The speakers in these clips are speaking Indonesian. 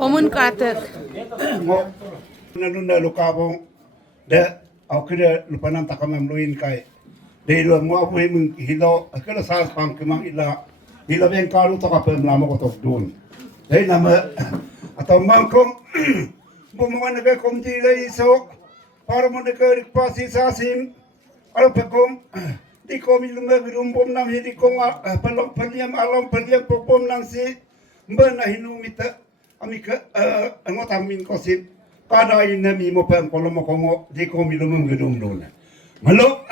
Omun katek. Mo nalunda lukabong de au kira lupanan takamam luin kai de lu mo abu mung hilo akala sas pam kemang ila ben kalu to kapem lama ko tok dun de nama atau mangkom mo mo na ka kom ti lai so para mo ka pasi sasim ala pekom di komi lumba birumbom nam hidi konga palom paliam alom paliam popom nang si mbana hinumita amika angotam min kosip kada ina mi mo pem kolom kongo di komi lumum gedum dona malo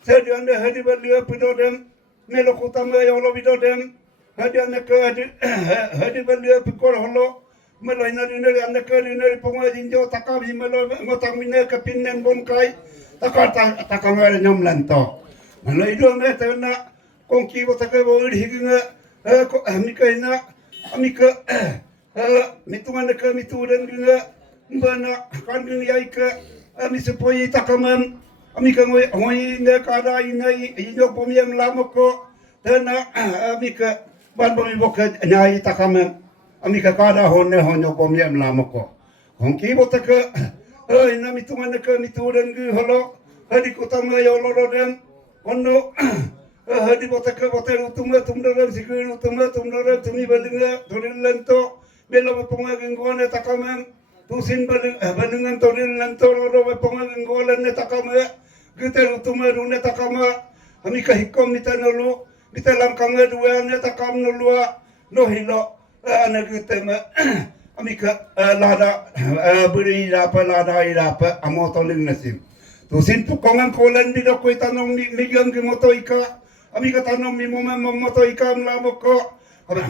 sedi ande hadi balia pidodem melo kutama yolo bidodem hadi ande ka hadi balia pikol holo melo ina ina ande ka ina ponga jinjo takami melo ngotam min ka pinnen bon kai takata takamere nyom lanto malo ido me tena kongki botake bo higinga ko amika ina amika mitungan ke mitudan juga bana kandung yaika ami sepoi takaman amika ngoi ne kada inai inyo pomiam lamoko tena amika ban bomi boka nyai takaman amika kada honne honyo pomiam lamoko hongki botake ina mitungan ke mitudan gu holo hadi kutama yolorodem ono hadi botake botel utumga tumdaram sikir utumga tumdaram tumi balinga toril lento belo ponga gengone takamen tusin balingan toril lento ro ponga gengole ne takame gitel utumga rune takama ami kahikom mitanolo mitalam kanga dua ne takam nolua no hilo ana gitema ami ka lada beri apa lada apa amotoling nasim tusin pukongan kolan di doko itanong migam ke motoika ami katanom mi moma moto ikam lamoko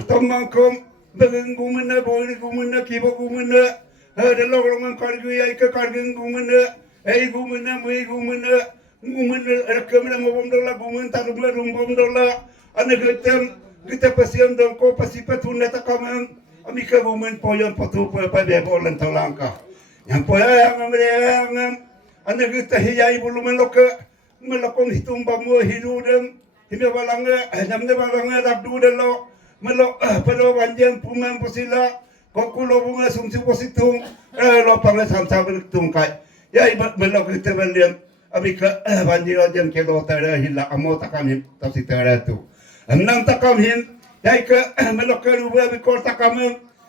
tomangkom begen gumena boy gumena kibo gumena de logrongan kargu yai ka kargen gumena ei gumena mui gumena rekamna mobom dola gumen tarumla rumbom dola ane getem kita pasien dong ko pasipatuna takaman ami ka gumen poyon patu pa be bolan tolangka yang poya yang amre ane kita hiyai bulumen loka melokong hitung bamu hidudem hime balanga namne balanga labdu delo melo pelo banjang pumang posila kokulo bunga sumsi positung lo panga samsa bertung kai ya ibat melo kita belian abika banjiro jam kelo tara hila amo takam tafsi tara tu amnang takam hin ya ke melo keru ba bikor takam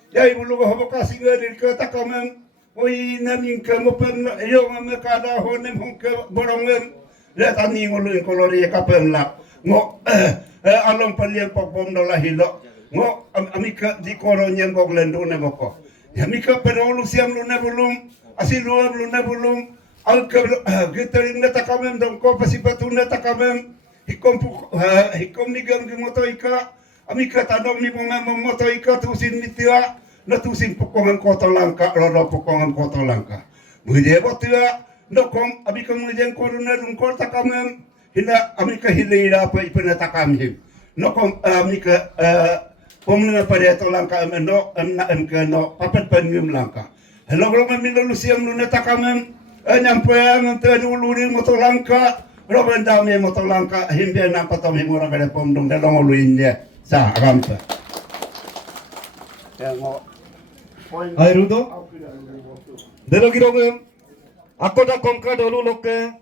ya ibulu ho kasi ngari ke takam oi namin ke mo pen yo ngame kada honem hongke borongem le tani ngulu kolori kapem la ngo along palian pokbom dola hilo ngo amika di koronya ngok lendo ne moko amika perolu siam lu ne bulum asilu lu ne bulum al ke gitarin ne takamem dong ko pasipatu ne takamem hikom ni gang motoika amika tanom ni bunga motoika tusin mitia na tusin pokongan kota langka rodo pokongan kota langka muje botia nokom amika muje koruna rungkor takamem hina amika hilira apa ipena takamhim nokom amika pomna pada tolangka ameno amna amka no papat pangim langka hello gro milo lusiam luna takamem nyampeang tedulu ni motolangka robenda me motolangka himbe na patom himura bele pomdong dalong luinnya sa agampa yango Hai Rudo, delo girogem, aku dah kongka dulu loke,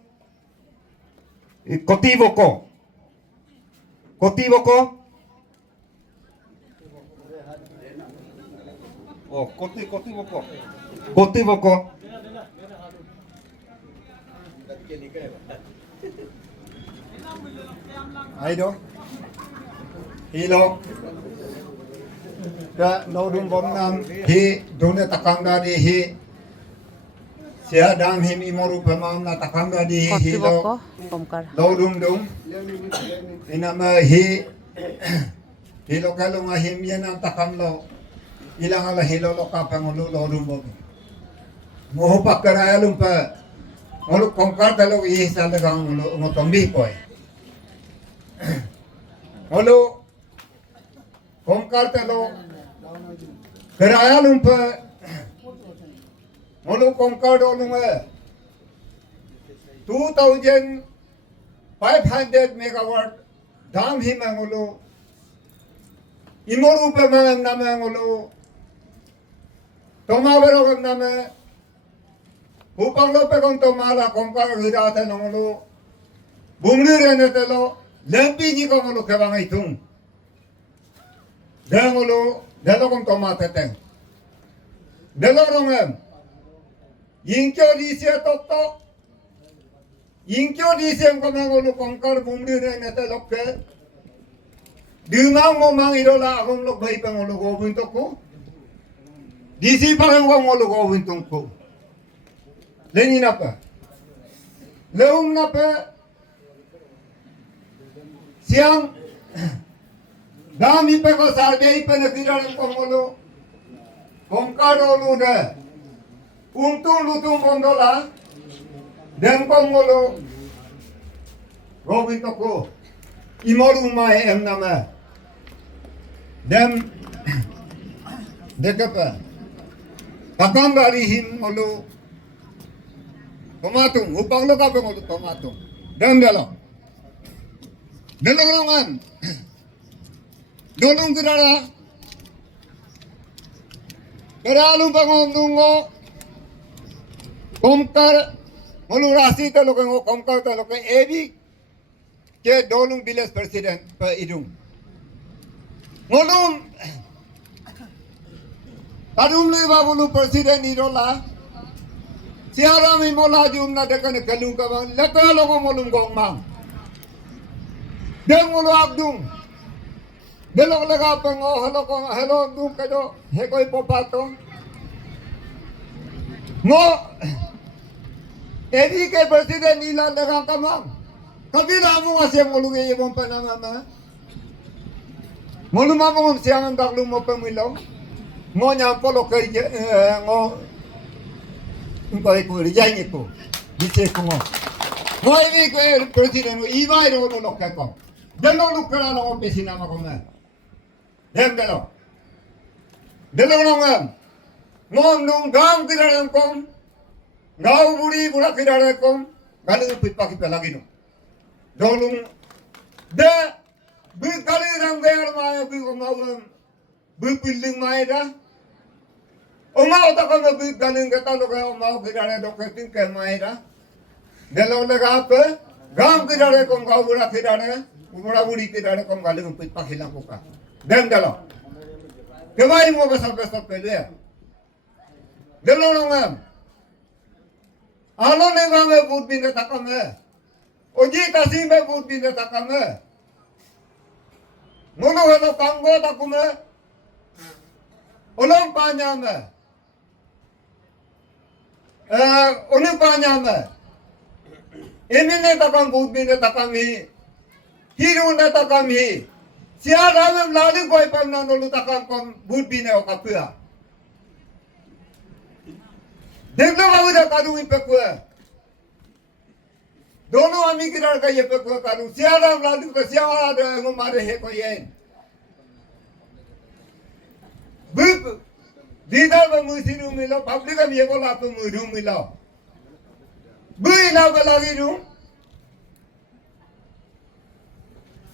koti boko, oh koti boko, Aido, hilo, da nodum bom nam hi dune takangga di hi sia dam him imoru pamam na takangga di hi Koti lo boko pomkar. lodum dum inama hi hilo kalunga him yan ang takam lo ilang ala hilo lo kapangulu lodum bom moho pakaraya lumpa ngolu kongkar talo i sa dagang ngotombi koy ngolu kongkar talo keraya lumpa ngolu kongkar do lunga 2,500 megawatt dam hima ngolu imoru pa mang nama ngolu Toma berogam nama upang lo pekong toma la kongkar hira te nongolo bumri rene te lo lempi ni kongolo kebang itung dengolo delo kong toma teteng delo rongem yingkyo di sia tok yingkyo di sia kongolo kongkar bumri rene te lo ke dimang momang idola akong lo bai pengolo gobun toko Disi parang wang ngolo ko wintong ko. Leni napa? Leum napa? Siang dami pe ko sarbe pe nakiran ko ngolo. Kongkaro luda. Untung lutung mondola. Dem ko ngolo. Robin ko. Imoru mai em nama. Dem dekapa. Kakang dari him ngolo tomatung upang lo kape ngolo tomatung dan dalam rongan dolong kirara keralung pangondungo komkar ngolo rasi talo kengo komkar talo ke ebi ke dolong bilas presiden pa idung ngolong Adum le babulu presiden idola. Siara mi mola jum na dekan kalung ka bang lata lo ko molum gong mang. Dem ngolo abdung. Delok lega pengo halo dum kado he koi popato. Ngo ebi ke presiden ila lega kamang. Kabila mo asya molung e ibon panama ma. Molum mo siang ang mo pamilong. Ngo nyampo lo ke ngo ko rijai ko dice ko ngo ini ko presiden iba ro lo ke ko dan lo kala lo pesina ma ko ma dem delo ngam ngo nung gam kiraran kom ngau buri bura kiraran kom galu pipa ki pelagi no dolung de bi kali rang ber ma bi ko ngau bi piling mai da Omao tak kau beri galing kata lo kau omao kira do keting ke maida. Delo lega apa? Gam kira kom kau bura buri kira kom galing pit pakilang kuka. Dem delo. Kemai mo besar pelu ya. Delo ngam. Alo lega me bud bin takame. Oji kasi me bud bin takame. Mono halo kanggo takume. Olong panyame. Oni panyama. Emine takam budbine takami. Hirune takami. Siara mem lali koi pamna nolu takam kom budbine o kapua. Deklo awida kadung ipekua. Dono ami kirar ka yepekua kadung. Siara lali ko siara ada ngomare he ko yen. Bup Dida ba musiru milo, public am yeko la to murum milo. Bui la ba lagi nu.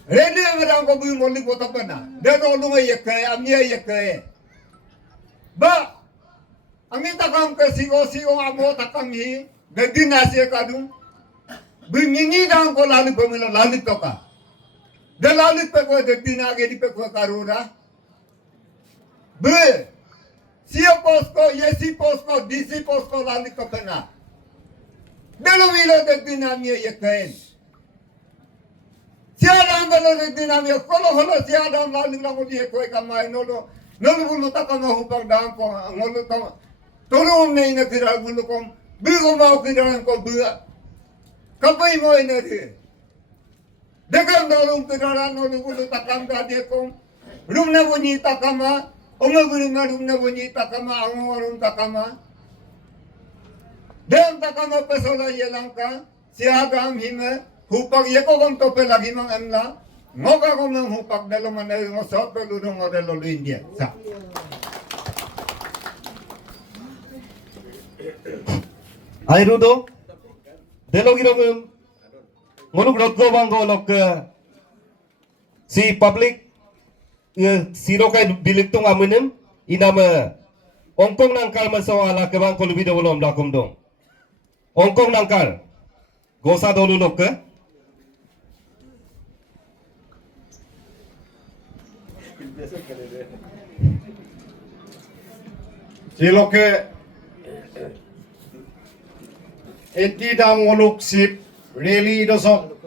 Rendi am ko bui molli ko tapana. De to lu yekke am ye yekke. Ba ami takam ke sigo amo takam hi gadi nasi kadu. Bui mini dang ko lalu pemilo lalu toka. De lalu pe ko de dinage di pe ko karura. Bui Sio posko, yesi posko, disi posko lali kopena. Delo milo de dinamia yekain. Siadam belo de dinamia, holo siadam lali lango di yekoi kamai nolo bulu takama hupang dam ko ngolo tama. Tolong ne ina kira bulu kom, bigo mau kira ko bua. Kapai mo ina di. Dekam dalung kira nolo bulu takam ka de kom. Rumna bunyi takama. Oma gurunga rumna bunyi takama, arum takama. Dem takama pesola yelangka, siagam hime, hupak yeko kong tope lagi mang emla, ngoka kong mang hupak dalo manay ngosot peludong modelo India. Sa. Airudo, delo girong ngonuk rotgo banggo lok si public siro kai diliktung amenem inama ongkong nangkal masalah kebang ko lubi dolom dakum dong. Ongkong nangkal. Gosa dolu lok ke? Siloke enti dam ngoluk sip rally dosok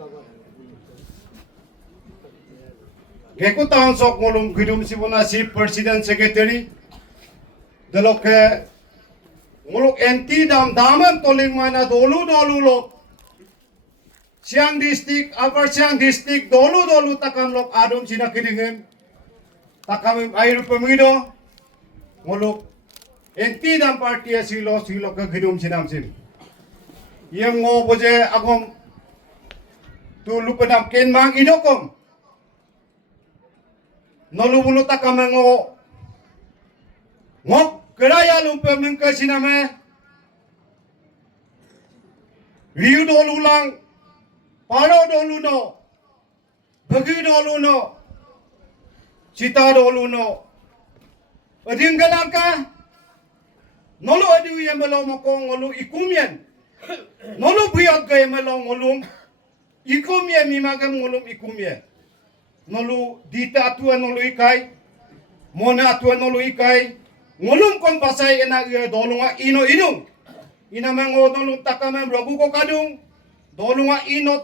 geku taon sok ngolum gidum sibuna sip president secretary deloke ngoluk enti dam daman toling mana dolu lok Siang district upper Siang district dolu takam lok adum sina kiringen takam air pemido ngoluk enti dam party silo ke gidum sinam sim yang ngo boje agom tu lupadam ken mang idokom nolu bulu takam ngo ngok keraya lumpe mingke siname riu dolu lang paro dolu no bagi dolu no cita dolu no ading galangka nolu adu yang melo mokong ngolu ikumien nolu buyat gay melo ngolum ikumien mimagam ngolum ikumien nolu dita atua nolu ikai mona atua nolu ikai ngolum kon pasai ena ia dolunga ino inung ina mengo nolu takamem rogu ko kadung dolunga inot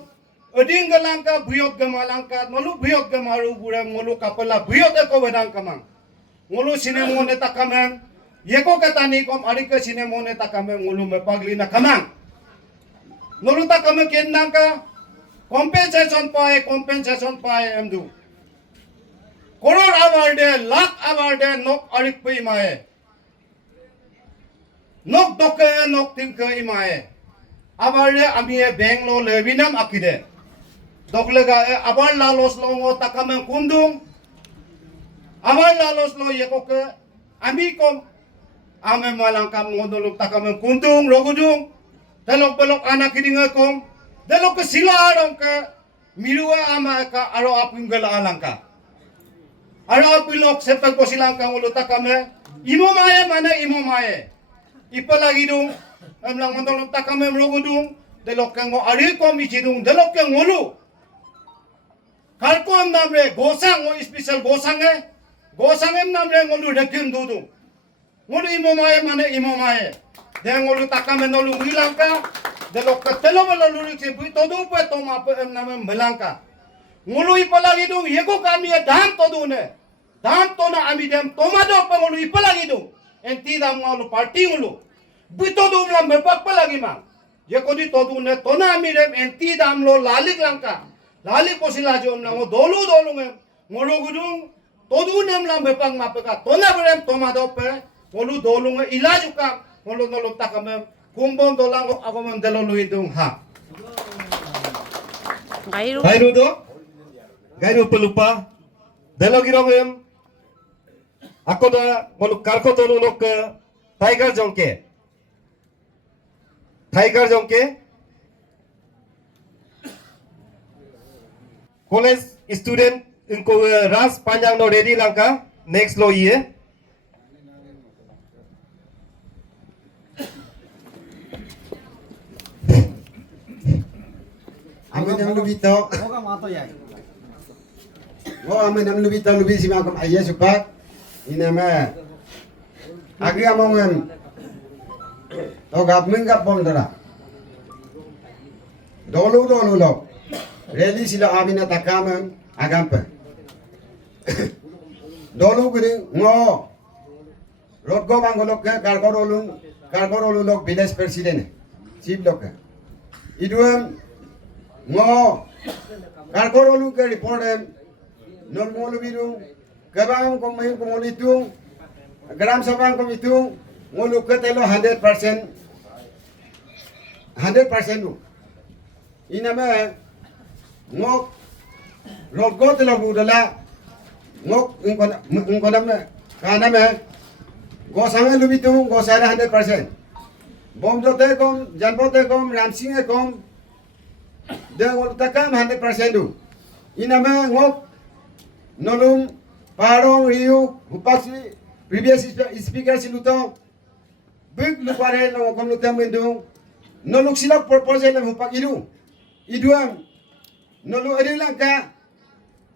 ading galangka buyat gamalangka nolu buyat gamaru buram ngolu kapala buyat ko wedang kamang ngolu sinemone takamem Yeko katani kom arika sinemone takame ngulu mepaglina kamang. Nulu takame kenangka compensation pae emdu. Koror award lakh award nok arik pe imae. Nok doke nok tinke imae. Award amie benglo levinam akide. Doklega award lalos longo takame kundung. Award lalos lo yeko ke ami kom ame malangkam ngodolok takam kuntung rogudung dalok belok anak kidingakom dalok ke sila arong ke mirua ama ka aro apung gala alangka aro apilok sepel ko silangka ngolo takame imo maye ipalagi dung amlang mandolok takame rogudung dalok ke ngo ari ko michidung dalok ke ngolu kalkom namre gosang ngo special gosangem namre ngolu rekim dudung ngolu imo maye de ngolu takame nolu milangka de lokka telo balo lurik se bui todo pe toma pe name melangka ngolu ipalagi dung yego kami dam todo ne dam to na ami dem toma do pe ngolu ipalagi dung enti dam ngolu party ngolu bui todo mla mepak palagi ma yego di todo ne tona ami dem enti dam lo lalik langka lalik posila jom na ngo dolu nge ngolu gudung todo ne mla mepak mapeka tona berem toma do pe ngolu dolunga ilajuka ngolu nolu takame kumbon dolang ako man delolu idung ha Gairu do? Gairu pelupa. Delogirongem. Ako da ngolu karko dolu lok ke Tiger jongke. College student इनको ras panjang no ready langka next lo ye Ame nam lubi to. Ame nam lubi to lubi si makom ayah supak. Ina ma. Agi amongem. To gap minggap bom dara. Dolu lo. Ready sila amina takamem agampe. Dolu gini ngo. Rotgo bangolok ke kargorolung lok village president. Chief lok. Iduem ngo kargorolu ke reportem non molu bidung kabang ko mahin ko molitung gram sabang ko mitung ngolu ke telo 100% lu inama ngok rotgo telo budala ngok ingko namna kana me go sange lu bitung go sara 100% bom jote kom janpote kom ramsing kom dan waktu takam 100% tu. Inama ngok nolong parong riu upasi previous speaker siluto big lupare no kom lutam mendung no luk silok proposal mu pak idu iduam no lu adi langka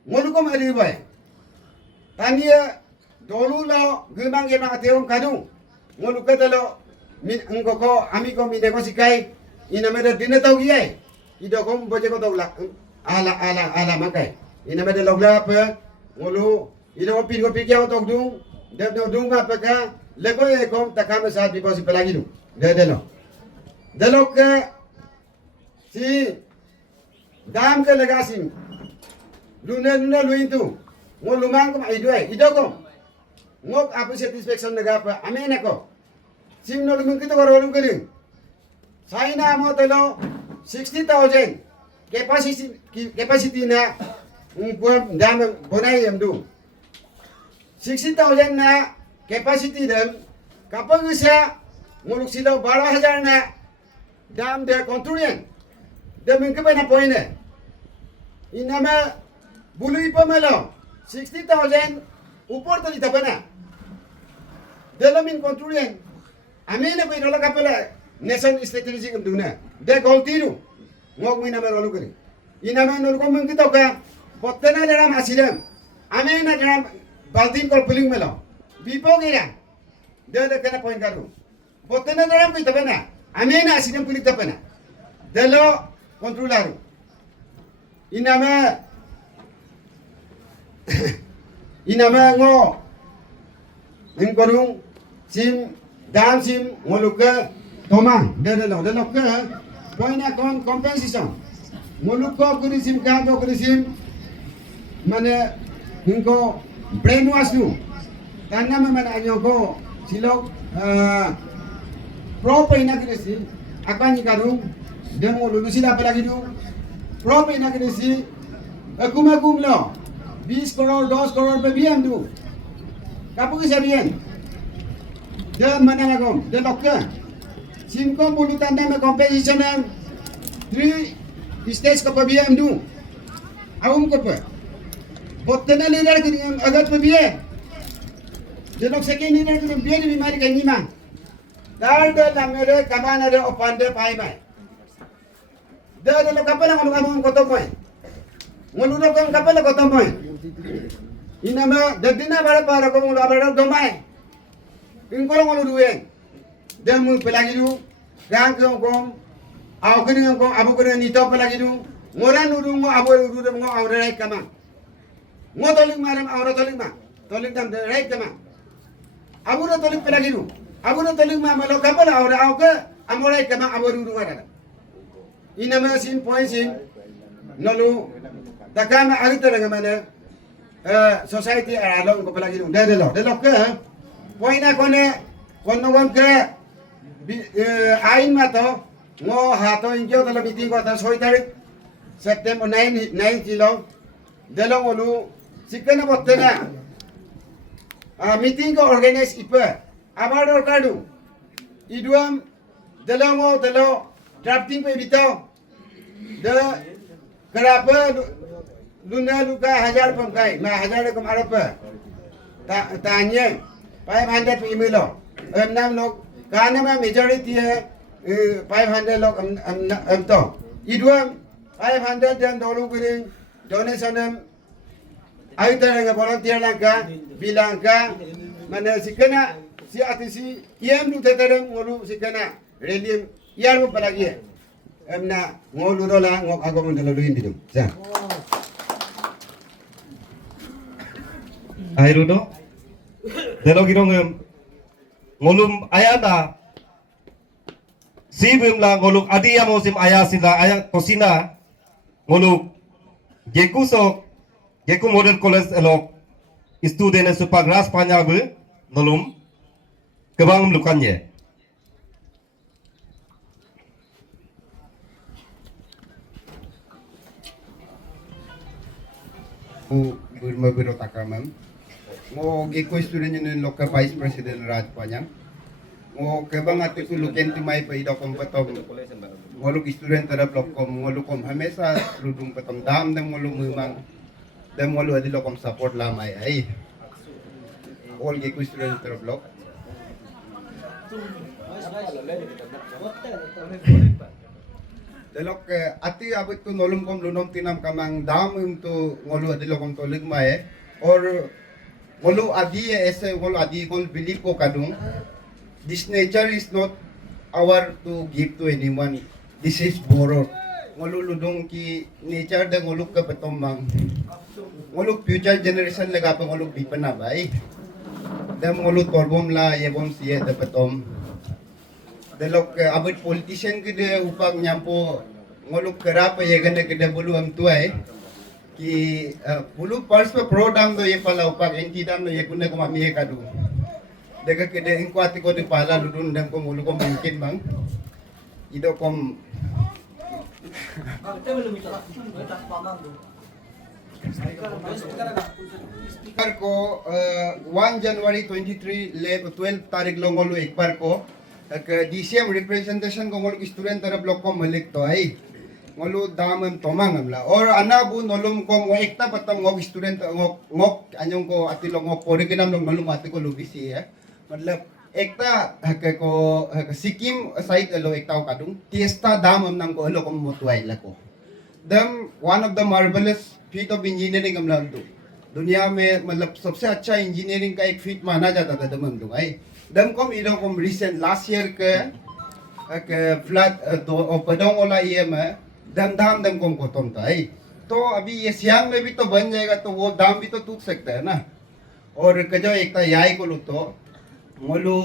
ngolu kom adi bay tania dolu lo gemang gemang ateum kadu ngolu katalo min ngoko ami ko mi deko sikai ina meda dina tau giai ido kom boje ko tau ala makai ina meda logla apa ngolu ido pin ko pikir tok dung deb no dung apa ka lego e kom takam saat di posi pelagi du de lo ke si dam ke legasim luna lu itu ngolu mang ko ai due ido kom ngok apa satisfaction naga apa amena ko sim no lu kita ko rolum kering China mo telo 60,000 capacity na ngpom dam bonai amdu 60,000 na capacity dem kapag siya nguluk sila 12,000 na dam de konturian dem ke na point inama bului pamelo 60,000 upor tadi tapana delamin konturian amena pe nola kapela nation strategy kem duna de goltiru ngok mina merolu kini inama nol ko mung kita ka potena dalam asidam amena dalam baltin kol puling melo bipo gira de kana point karu potena dalam kita bana amena asidam puling tapana delo kontrolaru inama ngo ngkorung sim dam sim ngoluka tomang de lo ke poina kon compensation ngoluka kurisim ka to kurisim mane ngko brainwash tu tanna mana anyo ko silok pro poina kurisi akan karung demo lulu sila lagi tu pro poina kurisi akum lo 20 crore 10 crore pe biam tu kapu ke sabian de mana ngom de lokka simko bulu tanda me competition 3 stage ko pe biam tu awum ko pe botena leader ke agat pe biam de lok second leader ke biam ni mari ke nima dar de lamere kamana re opande pai mai de lok kapala ngom ko to moy ngulu no kam kapala ko to moy inama dadina para ko ngulu abara domai ingkolo ngulu duwe demu pelagi du gang ko aw kini ko abu kini ni to pelagi du ngoran udu ngo abu udu ngo awre kama ngo toling maram awra toling ma toling dam de rai kama abu ro toling pelagi du abu ro toling ma malo kapala awra aw ke amorai kama abu udu ngara inama sin point sin nolu takama agita ngamane society along ko pelagi du de lo ke poina kono ke ain mato ngo hato injo tala meeting ko ta 6 tarik September 9 kilo delo ngolu sikana botena meeting ko organize ipa abar kadu iduam delo drafting pe bito de kerapa luna luka 1000 pemkai ma 1000 kum arapa tanya 500 पे email लो नाम लोग कहने में majority है 500 लोग हम तो इधर 500 जन डॉलर के donation हम आई तरह के volunteer लंका बिलंका मैंने सिकना si artisi iam lu teterem ngolu sikana relim iar mo palagi emna ngolu dola ngok agom ndelo luin didum sa Airudo delo girong ngolum ayana sibim la ngoluk adia mo sim ayasina ayang tosina ngoluk geku model college elok student supagras panyab nolom kebang lukannya Burma Biro Takamam ngo giko student ni loka vice president Raj Panyang ngo kebang ati ku luken timai pa ido kom patong ngoluk student terap lokom ngolukom hamesa rudung patong dam dem ngolu mumang dem ngolu adi lokom support lamai ai all Geku student terblok. Delok ati abot tu nolong kom lunom tinam kamang dam tu ngolu adilo kom to ligmae or ngolu adi ese ngolu adi gol believe ko kadung this nature is not our to give to anyone, this is borrowed. Ngolu ludong ki nature de ngolu ka patomang ngolu future generation laga pa ngolu bi panabay dam ngolu torbom la yebom siye de patom delok abot politician ke de upang nyampo ngoluk kerap ye gane ke de bulu am tuai ki bulu pars pa pro dam do ye pala upang enti dam do ye kunna ko mami kadu dega ke de inkwati ko de pala ludun dam ko ngolu ko mungkin bang ido kom Ekbar ko 1 January 23 12 तारीख लो ngolu ekbar ko DCM representation ko ngolu student tara block ko malik to ay ngolu damam tomang amla or anabu nolom ko ngo ekta patam ngok student ngok anyong ko atilo ngok pori kinam long ngolu mati ko lubisi ya matlab ekta ko Sikkim side alo ekta ko kadung tiesta damam nang ko alo ko mutuay la ko them one of the marvelous feat of engineering amla do दुनिया में मतलब सबसे अच्छा इंजीनियरिंग का एक फीट माना जाता था दमम दो भाई दम कम इधर कम रिसेंट लास्ट ईयर के फ्लड पदोंग वाला ये में दम धाम दम कम खत्म था भाई तो अभी ये सियांग में भी तो बन जाएगा तो वो दाम भी तो टूट सकता है ना और कजो एक ता याई को लो तो मोलू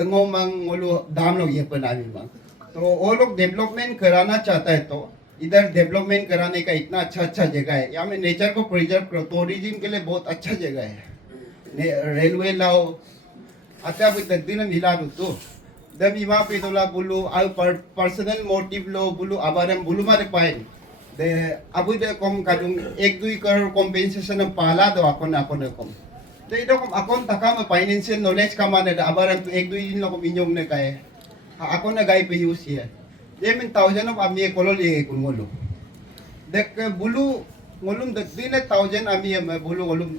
एंगोमंग मोलू दाम लोग ये बनाने में तो वो लोग डेवलपमेंट कराना चाहता है तो इधर डेवलपमेंट कराने का इतना अच्छा जगह है यहाँ में नेचर को प्रिजर्व करो टूरिज्म के लिए बहुत अच्छा जगह है रेलवे लाओ अच्छा अभी तक दिन मिला दो तो जब यहाँ पे तो ला बुलू पर्सनल मोटिव लो बुलू आबारम बुलू मारे पाए दे अभी दे कम काटूं 1-2 करोड़ कॉम्पेंसेशन पाला दो अकोन कम तो इधर कम अकोन तका में फाइनेंशियल नॉलेज का माने आबारम तो 1-2 दिन लोग मिन्यों ने कहे अकोन ने गाय पे यूज किया ये में 1000 of आमी कोलो लिए कुन गोलू देख बुलू गोलुम द दिन 1000 आमी हम बुलू गोलुम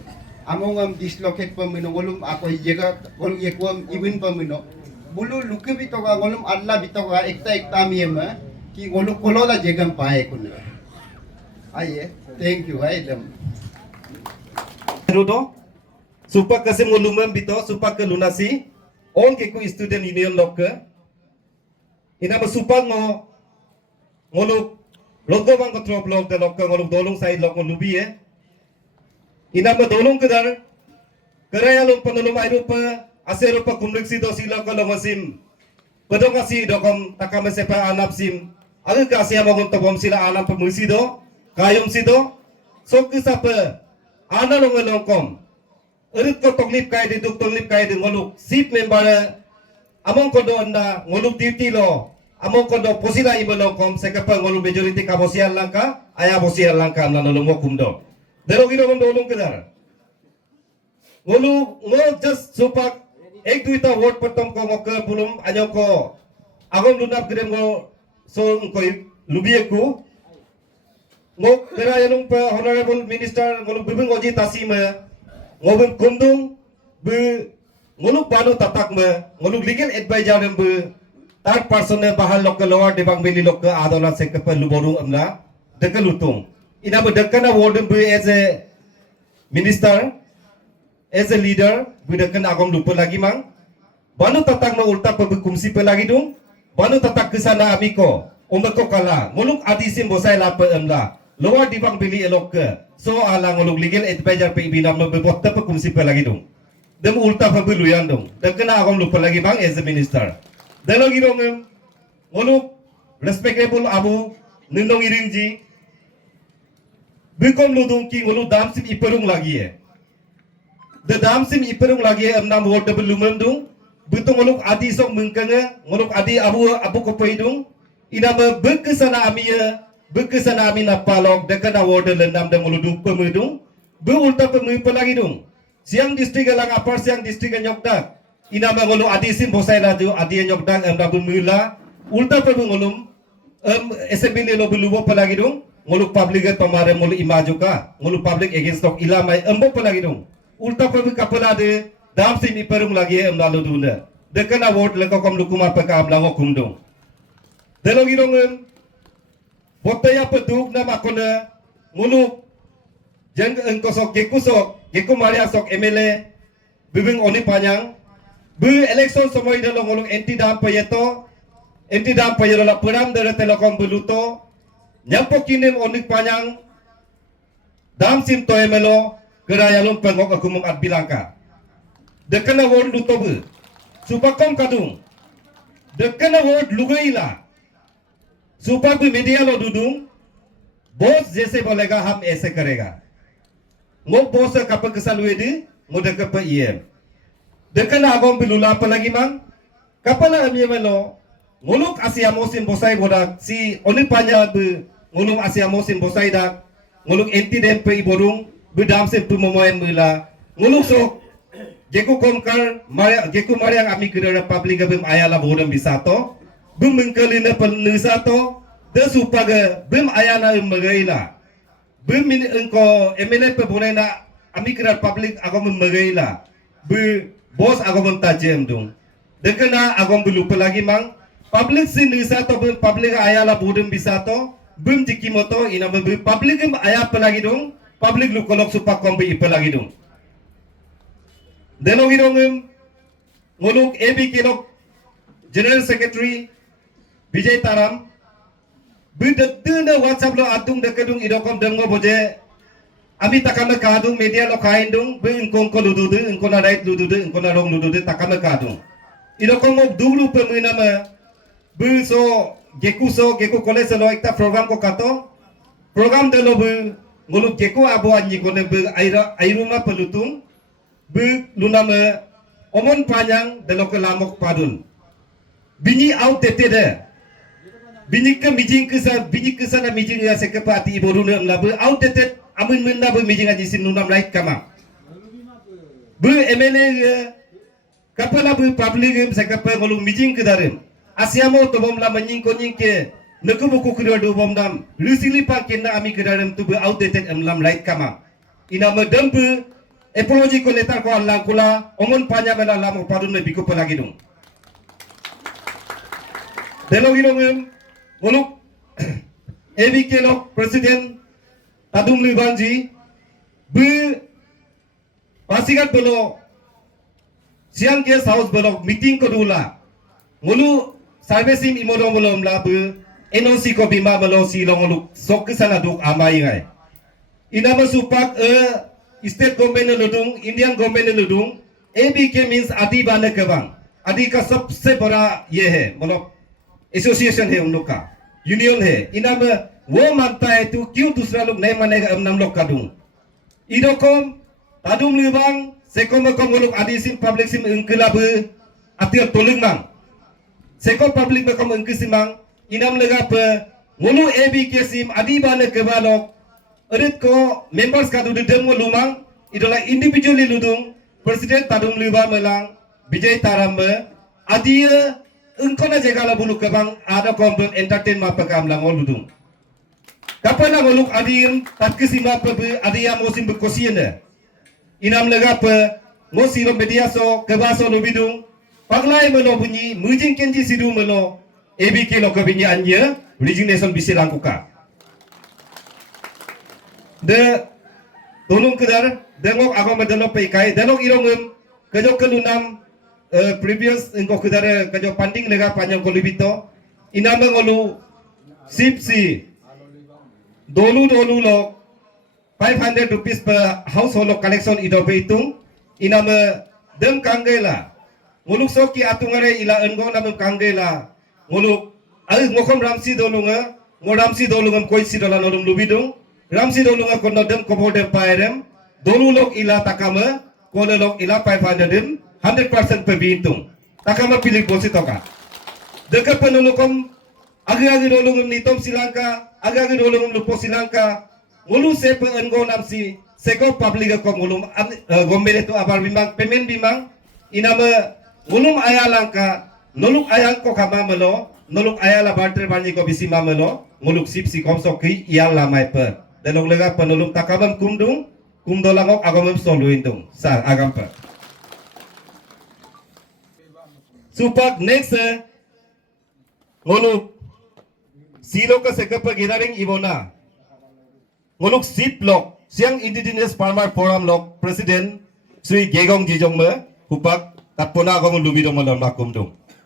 among dislocate pa mino golum ako jega golum ye ko ibin pa mino bulu luke bito ka golum alla bito ka ekta miyama ki golum kolola jegam pae kun aye thank you ai dam Rudo supak kasim ngolumam bito supak ke lunasi on ke ku student union lok ke ina ba supak ngo ngoluk logo bang kontrol blok de lok ke ngoluk dolung side lok ngolubi ye ina ba dolung kedar keraya lum panulum ai rupa ase rupa kumrik si do sila ko longasim pedong asi dokom takam sepa anap sim ag ka sia magun to bom sila anap pemusi do kayum si do sok sapa ana longkom erit ko toklip kai de duk toklip kai de ngoluk sip member among ko do anda ngoluk duty lo among ko do posila ibolokom sekapa ngoluk majority ka bosial langka aya bosial langka na lolong kumdo Derogiro kon dolong kedar. Ngolu just supak 1-2 ta vote patom ko ngok bulum anyo ko agom lunap gedem ngo so ko lubiyeku ngok kera yanung pa honorable minister ngolu bibing oji tasima ngobun kundung be ngolu panu tatak me ngolu legal advisor be third person ne bahal lok lower dibang beli lok adola se ke luborung amna dekalutung ina ba dekana warden be as a minister as a leader be dekana agom lupa lagi mang banu tatak ma ulta pa kumsi pe lagi dung banu tatak kesana amiko umbako kala muluk adisim bosai la pa amla lower dibang beli elok ke so ala ngoluk legal advisor pe ibinam no be botta pa kumsi pe lagi dung dem ulta pa be luyan dung dekana agom lupa lagi bang as a minister delogi dong ngoluk respectable abu nindong iringji Bikom ludung ki ngolu damsim iperung lagi है the damsim iperung lagi है amna word double lumam dung butung ngoluk adi sok mengkanga ngoluk adi abu ko peidung ina ba bekesana ami na palok dekana word lendam de ngolu duk pemudung be ulta pemu pelagi dung siang district alang apar siang district nyokda ina ba ngolu adi sim bosai laju adi nyokda amna bemula ulta pemu ngolum assembly lo bulubo pelagi dung ngoluk public at pamare ngoluk imajuka ngoluk public against tok ilamay ambo palagi dong ulta pa kapala de dam sim iperung lagi lalu duna dekan award leko kom lukuma peka amlango kumdung delong irongem botaya peduk nama kona muluk jeng engkosok geku maria sok MLA bibing oni panyang bu election somoy delong ngolong anti dam payeto la peram dere telekom beluto nyampo kinem onik panyang dam sim to emelo kerayalum pengok akumum at bilangka dekana word lutobu supakom kadung dekana word lugaila super भी मीडिया लो दूं बॉस जैसे बोलेगा हम ऐसे करेगा मो बॉस का कप कसा लुए दी मुझे कप ये देखना आगों बिलुला पलगी mang kapala amye melo nguluk asia mosim bosai bodak si oni panya be nguluk asia mosim bosai dak nguluk enti dem pe iborung bedam se tu momoen mila nguluk so jeku komkar maria jeku mariang ami kira public bim ayala bodam bisato bim mengkelina penusato de supaga bim ayana magaila bim min engko MLA pe bonena ami kira public agom magaila be bos agom tajem dung dekena agom lupa lagi mang public si nusato bim public ayala bodam bisato bim jikimoto ina bim public bim aya pelagi dung public lukolok supak kombi ipelagi dung denong irongem ngoluk AB kilok General Secretary Vijay Taram bidetuna WhatsApp lo atung dekedung idokom dengo boje ami takame kadung media lo kaindung be ingkong ko lududu ingkong na right lududu ingkong na wrong lududu takame kadung idokom mo dulu pemina me be so geku college lo ekta program ko kato program de lo be ngoluk geku abo anyi ko ne be airuma pelutung be luname omon panjang de lo ke lamok padun bini outdated de bini ke mijing kesa na mijing ya sekepati iboru ne labu outdated amun menna bu mijing aji sin nunam right kama bu MLA kapala bu public sekepa ngolu mijing kedarim asiamo to bomla manying koning ke neku buku kedua do bomdam lusili pa kena ami kedarim tu bu outdated amlam right kama ina medem bu apology ko letter ko Allah kula omon panya bela lamu padun ne biku pelagi dong delogirongem ngoluk ABK lok Presiden Tadung Libanji be pasigat belo siang guest house belo meeting ko dula ngolu servicing imodong belo mla be NOC ko bima belo silong ngoluk sok kesana duk amai ngai ina masupak state government ludung Indian government ludung ABK means adi bane kebang adi का सबसे बड़ा ये है मतलब एसोसिएशन है उन लोग का यूनियन है इना में वो मानता है तो क्यों दूसरा लोग नहीं मानेगा हम लोग का दूं इधोकम तादुम लिबांग सेकोम को लोग आदि सिम पब्लिक सिम इंकलाब अतिय तोलिंग मांग सेको पब्लिक में कम इंकसिम मांग इनाम लगा पे मोलू एबी के सिम आदि बाने के बालोक अरित को मेंबर्स का दूध डेमो लुमांग इधोला इंडिविजुअली लुदुंग प्रेसिडेंट तादुम लिबा मेलांग विजय ताराम आदि उनको ना जगह ला बुलु कबांग आधा कॉम्बल एंटरटेन मापे काम ला ngol ludung kapan na ngoluk adim tatkisima pe adia mosim be kosiene inam lega pe ngosilo media so kebaso lo bidung paglai melo bunyi mujing kenji sidu melo ABK lo kabinyi anya resignation bisi langkuka de tolong kedar dengok agam medalo pe kai denok irongem kejok kelunam previous ingko kudara kajo panding lega panjang kolibito inama ngolu sipsi dolu lo 500 rupees per household collection ido beitung inama dem kangela nguluk soki atungare ila engo nam kangela nguluk ai ngokom ramsi dolunga ngoramsi dolungam koisi dola nodum lubidung ramsi dolunga kono dem kobodem pairem dolu lok ila takama kono lok ila 500 dem 100% pe bintung takama pilih bosi toka dekat penulukom agi dolungum nitom silangka agi dolungum lupo silangka ngulu sepe engo namsi seko public ko ngulum gombele tu abar bimang pemen bimang inama ngulum ayalangka noluk ayang ko kama melo noluk ayala barter banyi ko bisi mamelo nguluk sipsi komso ki iala mai pe delong lega penulum takabam kumdung kumdolangok agam soluindung sa agam pe Supak next ngoluk silo ka sekapa giraring ibona ngoluk sip lok siang Indigenous Farmer Forum lok President Sri Gegong Jijong me hupak tapona kong lubidong malam makum dong.